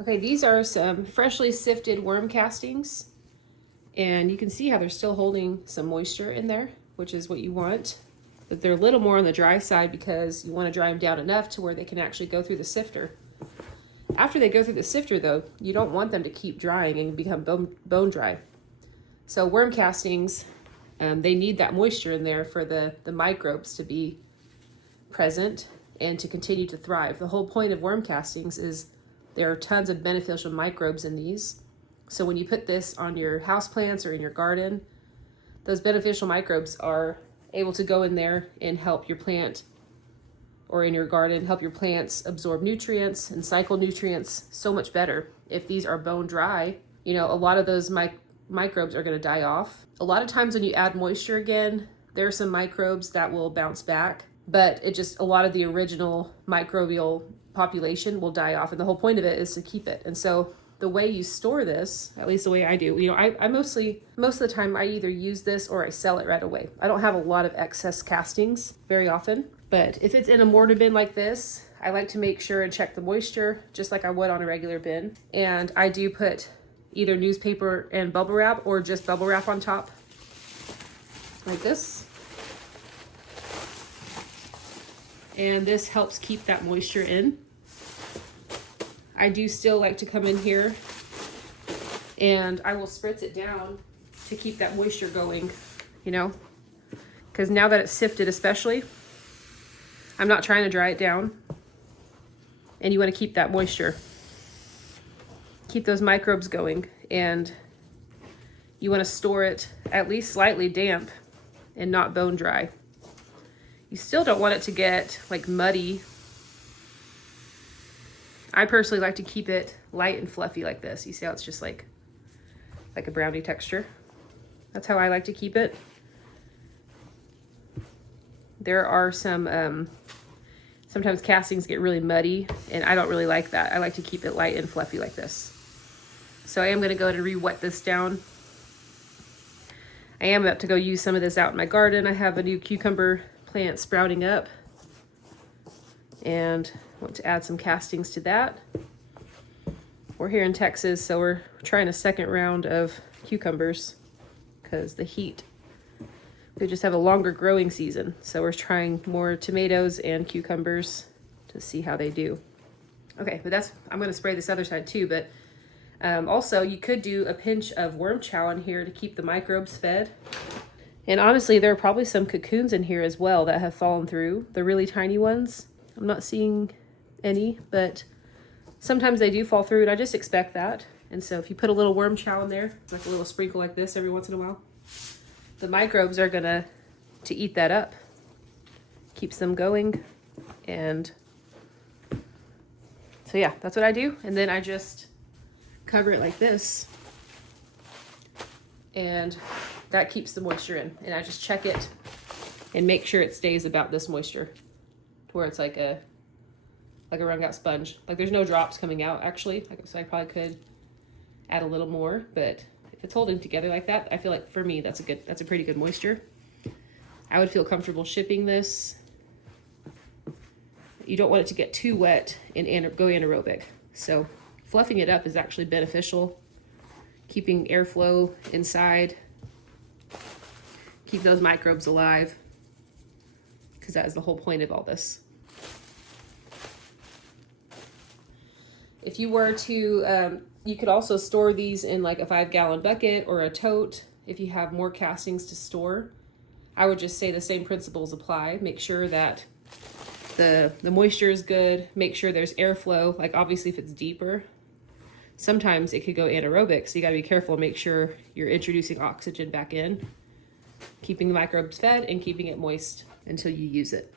Okay, these are some freshly sifted worm castings. And you can see how they're still holding some moisture in there, which is what you want. But they're a little more on the dry side because you want to dry them down enough to where they can actually go through the sifter. After they go through the sifter though, you don't want them to keep drying and become bone dry. So worm castings, they need that moisture in there for the microbes to be present and to continue to thrive. The whole point of worm castings is there are tons of beneficial microbes in these. So when you put this on your houseplants or in your garden, those beneficial microbes are able to go in there and help your plant, or in your garden, help your plants absorb nutrients and cycle nutrients so much better. If these are bone dry, you know, a lot of those microbes are going to die off. A lot of times when you add moisture again, there are some microbes that will bounce back, but a lot of the original microbial population will die off. And the whole point of it is to keep it. And so the way you store this, at least the way I do, you know, I most of the time I either use this or I sell it right away. I don't have a lot of excess castings very often, but if it's in a mortar bin like this, I like to make sure and check the moisture just like I would on a regular bin. And I do put either newspaper and bubble wrap or just bubble wrap on top like this. And this helps keep that moisture in. I do still like to come in here and I will spritz it down to keep that moisture going, you know, because now that it's sifted especially, I'm not trying to dry it down, and you want to keep that moisture, keep those microbes going, and you want to store it at least slightly damp and not bone dry. You still don't want it to get like muddy. I personally like to keep it light and fluffy like this. You see how it's just like a brownie texture? That's how I like to keep it. There are some, sometimes castings get really muddy, and I don't really like that. I like to keep it light and fluffy like this. So I am going to go ahead and re-wet this down. I am about to go use some of this out in my garden. I have a new cucumber plant sprouting up, and I want to add some castings to that. We're here in Texas, so we're trying a second round of cucumbers because the heat. We just have a longer growing season, so we're trying more tomatoes and cucumbers to see how they do. Okay, but I'm going to spray this other side too, but also you could do a pinch of worm chow in here to keep the microbes fed. And honestly, there are probably some cocoons in here as well that have fallen through, the really tiny ones. I'm not seeing any, but sometimes they do fall through, and I just expect that. And so if you put a little worm chow in there, like a little sprinkle like this every once in a while, the microbes are gonna eat that up. Keeps them going. And so yeah, that's what I do. And then I just cover it like this, and that keeps the moisture in. And I just check it and make sure it stays about this moisture, to where it's like a wrung out sponge. Like there's no drops coming out actually. So I probably could add a little more, but if it's holding together like that, I feel like for me that's a pretty good moisture. I would feel comfortable shipping this. You don't want it to get too wet and go anaerobic. So fluffing it up is actually beneficial. Keeping airflow inside. Keep those microbes alive, because that is the whole point of all this. If you were to, you could also store these in like a 5-gallon bucket or a tote if you have more castings to store. I would just say the same principles apply. Make sure that the moisture is good. Make sure there's airflow. Like obviously if it's deeper, sometimes it could go anaerobic. So you gotta be careful and make sure you're introducing oxygen back in, keeping the microbes fed and keeping it moist until you use it.